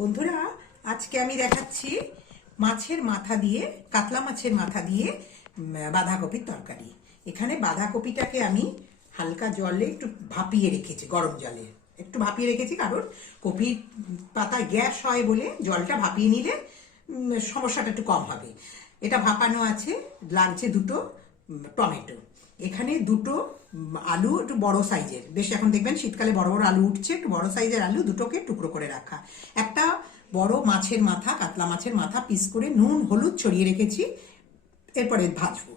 বন্ধুরা, আজকে আমি দেখাচ্ছি মাছের মাথা দিয়ে, কাতলা মাছের মাথা দিয়ে বাঁধাকপির তরকারি। এখানে বাঁধাকপিটাকে আমি হালকা জলে একটু ভাপিয়ে রেখেছি, গরম জলে। একটু ভাপিয়ে রেখেছি কারণ কপির পাতায় গ্যাস হয় বলে জলটা ভাপিয়ে নিলে সমস্যাটা একটু কম হবে। এটা ভাপানো আছে, লাগছে দুটো টমেটো। এখানে দুটো আলু একটু বড় সাইজের। বেশ, এখন দেখবেন শীতকালে বড় বড় আলু উঠছে, একটু বড় সাইজের আলু দুটোকে টুকরো করে রাখা। একটা বড় মাছের মাথা, কাতলা মাছের মাথা পিস করে নুন, হলুদ ছড়িয়ে রেখেছি, এরপরে ভাজবো।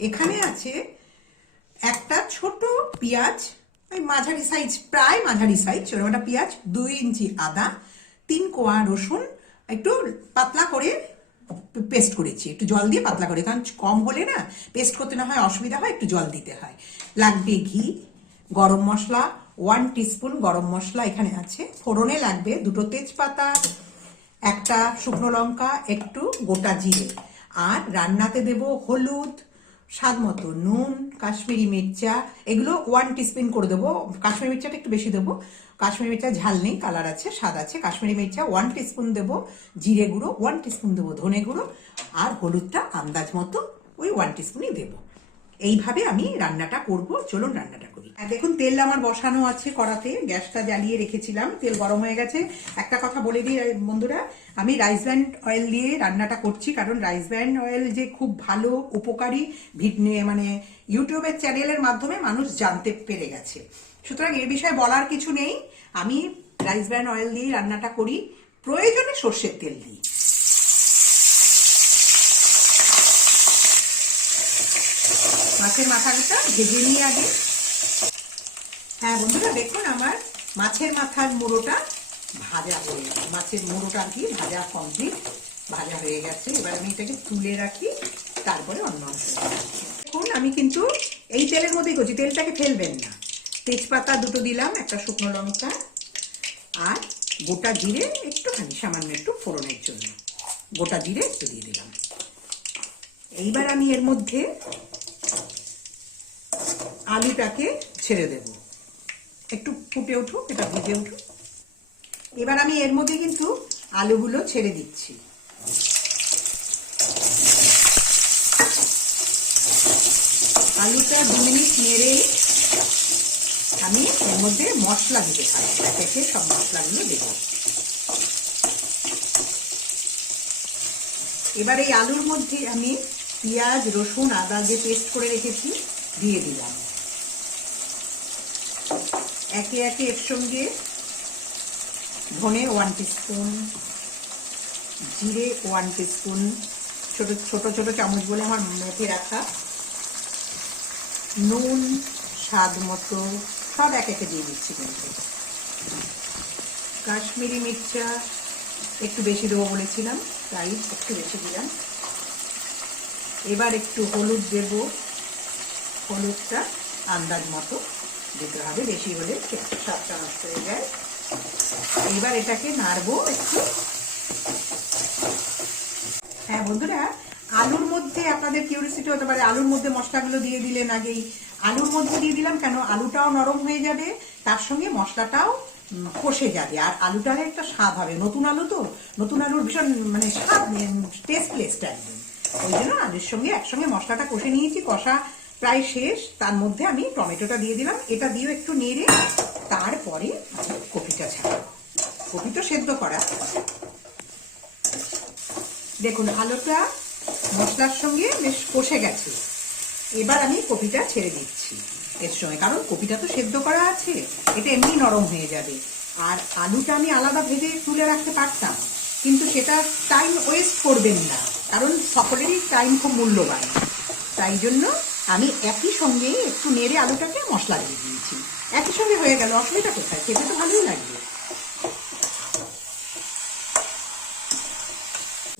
এখানে আছে একটা ছোট পেঁয়াজ, ওই মাঝারি সাইজ প্রায় মাঝারি সাইজ ছোট একটা পেঁয়াজ, দুই ইঞ্চি আদা, তিন কোয়া রসুন, একটু পাতলা করে পেস্ট করেছি, একটু জল দিয়ে পাতলা করে, কারণ কম হলে না পেস্ট করতে না হয়, অসুবিধা হয়, একটু জল দিতে হয়। লাগবে ঘি, গরম মশলা ওয়ান টিস্পুন গরম মশলা এখানে আছে। ফোড়নে লাগবে দুটো তেজপাতা, একটা শুকনো লঙ্কা, একটু গোটা জিরে। আর রান্নাতে দেব হলুদ, স্বাদ মতো নুন, কাশ্মীরি মির্চা। এগুলো ওয়ান টিস্পুন করে দেবো। কাশ্মীরি মির্চাটা একটু বেশি দেবো। কাশ্মীরি মির্চা ঝাল নেই, কালার আছে, স্বাদ আছে। কাশ্মীরি মির্চা ওয়ান টিস্পুন দেবো, জিরে গুঁড়ো ওয়ান টিস্পুন দেবো, ধনে গুঁড়ো। আর হলুদটা আন্দাজ মতো ওই ওয়ান টিস্পুনই দেবো। এইভাবে আমি রান্নাটা করব, চলুন রান্নাটা করি। দেখুন, তেল আমার বসানো আছে কড়াতে, গ্যাসটা জ্বালিয়ে রেখেছিলাম, তেল গরম হয়ে গেছে। একটা কথা বলে দিই বন্ধুরা, আমি রাইস ব্যান্ড অয়েল দিয়ে রান্নাটা করছি, কারণ রাইস ব্যান্ড অয়েল যে খুব ভালো, উপকারী মানে ইউটিউবের চ্যানেলের মাধ্যমে মানুষ জানতে পেরে গেছে। সুতরাং এ বিষয়ে বলার কিছু নেই, আমি রাইস ব্যান্ড অয়েল দিয়ে রান্নাটা করি, প্রয়োজনে সর্ষের তেল দিই। মাছের মাথাটা ভেজে নিয়ে আগে। হ্যাঁ বন্ধুরা, দেখুন আমার মাছের মাথার মুড়োটা ভাজা হয়ে গেছে মাছের মুড়োটা আর কি ভাজা কমপ্লিট ভাজা হয়ে গেছে। এবার আমি এটাকে তুলে রাখি, তারপরে অন্য দেখুন, আমি কিন্তু এই তেলের মধ্যেই করছি, তেলটাকে ফেলবেন না। তেজপাতা দুটো দিলাম, একটা শুকনো লঙ্কা আর গোটা জিরে একটুখানি, সামান্য একটু ফোড়নের জন্য। গোটা জিরে একটু দিয়ে দিলাম। এইবার আমি এর মধ্যে আলুটাকে ছেড়ে দেব। একটু ফুটে উঠুক, এটা ভিজে উঠুক। এবার আমি এর মধ্যে কিন্তু আলুগুলো ছেড়ে দিচ্ছি। আলুটা দু মিনিট নেড়ে আমি এর মধ্যে মশলা দিতে এক একে সব মশলাগুলো দেব। এবার এই আলুর মধ্যে আমি পেঁয়াজ, রসুন, আদা যে পেস্ট করে রেখেছি, দিয়ে দিলাম। একে একে এর সঙ্গে ধনে ওয়ান টিস্পুন জিরে ওয়ান টিস্পুন ছোট ছোট ছোট চামচ বলে আমার মেখে রাখা। নুন, স্বাদ মতো সব এক একে দিয়ে দিচ্ছি কিন্তু। কাশ্মীরি মির্চা একটু বেশি দেবো বলেছিলাম, তাই একটু বেশি দিলাম। এবার একটু হলুদ দেব, হলুদটা আন্দাজ মতো। দিতে হবে, বেশি হলে স্বাদটা নষ্ট হয়ে যায়। এবার এটাকে নাড়বো একটু। হ্যাঁ বন্ধুরা, আলুর মধ্যে আপনাদের কিউরিসিটি হতে পারে, আলুর মধ্যে মশলাগুলো দিয়ে দিলেন আগেই। আলুর মধ্যে দিয়ে দিলাম কেন? আলুটাও নরম হয়ে যাবে, তার সঙ্গে মশলাটাও কষে যাবে। আর আলুটার একটা স্বাদ হবে। নতুন আলু তো, নতুন আলুর ভীষণ মানে স্বাদ টেস্টলেসটা একদম ওই জন্য আলুর সঙ্গে একসঙ্গে মশলাটা কষে নিয়েছি, কষা প্রায় শেষ। তার মধ্যে আমি টমেটোটা দিয়ে দিলাম। এটা দিয়েও একটু নেড়ে তারপরে কপিটা ছাড়াবো। কপি তো সেদ্ধ করা। দেখুন, আলুটা মশলার সঙ্গে বেশ কষে গেছে। এবার আমি কপিটা ছেড়ে দিচ্ছি এর সঙ্গে। কারণ কপিটা তো সেদ্ধ করা আছে। এটা এমনি নরম হয়ে যাবে। আর আলুটা আমি আলাদা ভেজে তুলে রাখতে পারতাম। কিন্তু সেটা টাইম ওয়েস্ট করবেন না। কারণ সকলেরই টাইম খুব মূল্যবান। তাই জন্য আমি একই সঙ্গে একটু নেড়ে আলুটাকে মশলা দিয়ে দিয়েছি। একই সঙ্গে হয়ে গেল অসুবিধা কোথায়? খেতে তো ভালোই লাগবে।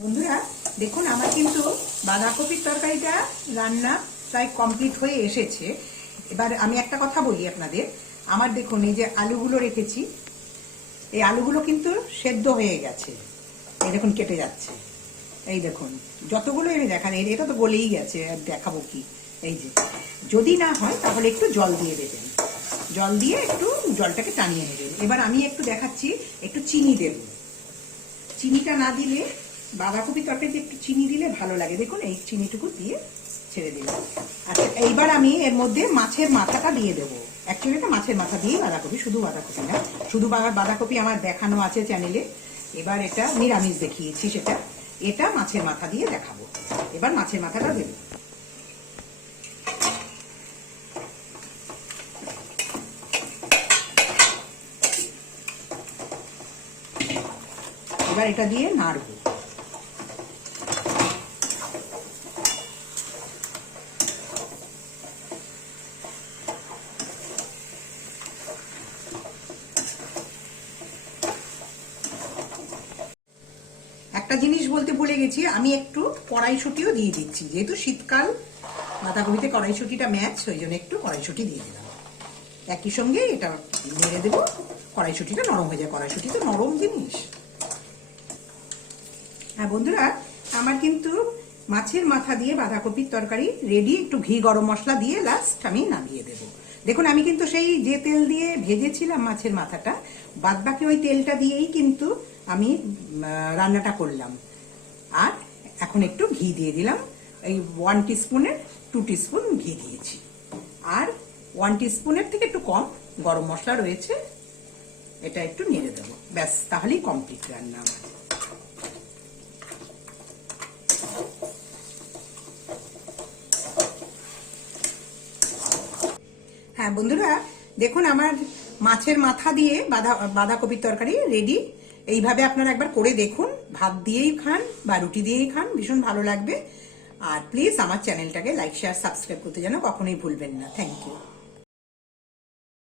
বন্ধুরা, দেখুন, আমার কিন্তু বাঁধাকপির তরকারিটা রান্না প্রায় কমপ্লিট হয়ে এসেছে। এবার আমি একটা কথা বলি আপনাদের। আমার দেখুন, এই যে আলুগুলো রেখেছি, এই আলুগুলো কিন্তু সেদ্ধ হয়ে গেছে। এই দেখুন, কেটে যাচ্ছে। এই দেখুন, যতগুলো এনে দেখান এটা তো গলেই গেছে দেখাবো কি। এই যে, যদি না হয় তাহলে একটু জল দিয়ে দেবেন। জল দিয়ে একটু জলটাকে টানিয়ে নেবেন। এবার আমি একটু দেখাচ্ছি, একটু চিনি দেবো। চিনিটা না দিলে, বাঁধাকপি তরকারিতে একটু চিনি দিলে ভালো লাগে। দেখুন, এই চিনিটুকু দিয়ে ছেড়ে দিলাম। আচ্ছা এইবার আমি এর মধ্যে মাছের মাথাটা দিয়ে দেবো। অ্যাকচুয়ালি এটা মাছের মাথা দিয়েই বাঁধাকপি, শুধু বাঁধাকপি না। শুধু বাঁধাকপি আমার দেখানো আছে চ্যানেলে। এবার এটা নিরামিষ দেখিয়েছি সেটা। এটা মাছের মাথা দিয়ে দেখাবো। এবার মাছের মাথাটা দেবো। এবার এটা দিয়ে নাড়বো। একটা জিনিস বলতে ভুলে গেছি, আমি একটু কড়াইশুটিও দিয়ে দিচ্ছি। যেহেতু শীতকাল, বাঁধাকপিতে কড়াইশুটিটা ম্যাচ ওই জন্য একটু কড়াইশুটি দিয়ে দিলাম। একই সঙ্গে এটা মেরে দেবো, কড়াইশুটিটা নরম হয়ে যায়। কড়াইশুটি তো নরম জিনিস। হ্যাঁ বন্ধুরা, আমার কিন্তু মাছের মাথা দিয়ে বাঁধাকপির তরকারি রেডি একটু ঘি গরম মশলা দিয়ে লাস্ট আমি নামিয়ে দেব। দেখুন, আমি কিন্তু সেই যে তেল দিয়ে ভেজেছিলাম মাছের মাথাটা বাদ বাকি ওই তেলটা দিয়েই কিন্তু আমি রান্নাটা করলাম। আর এখন একটু ঘি দিয়ে দিলাম। এই ওয়ান টিস্পুনের টু টিস্পুন ঘি দিয়েছি। আর ওয়ান টিস্পুনের থেকে একটু কম গরম মশলা রয়েছে, এটা একটু নেড়ে দেবো। ব্যাস, তাহলেই কমপ্লিট রান্না আমার। হ্যাঁ বন্ধুরা, দেখুন আমার মাছের মাথা দিয়ে বাঁধা, বাঁধাকপির তরকারি রেডি এইভাবে আপনারা একবার করে দেখুন। ভাত দিয়েই খান বা রুটি দিয়েই খান, ভীষণ ভালো লাগবে। আর প্লিজ আমার চ্যানেলটাকে লাইক শেয়ার সাবস্ক্রাইব করতে যেন কখনোই ভুলবেন না। Thank you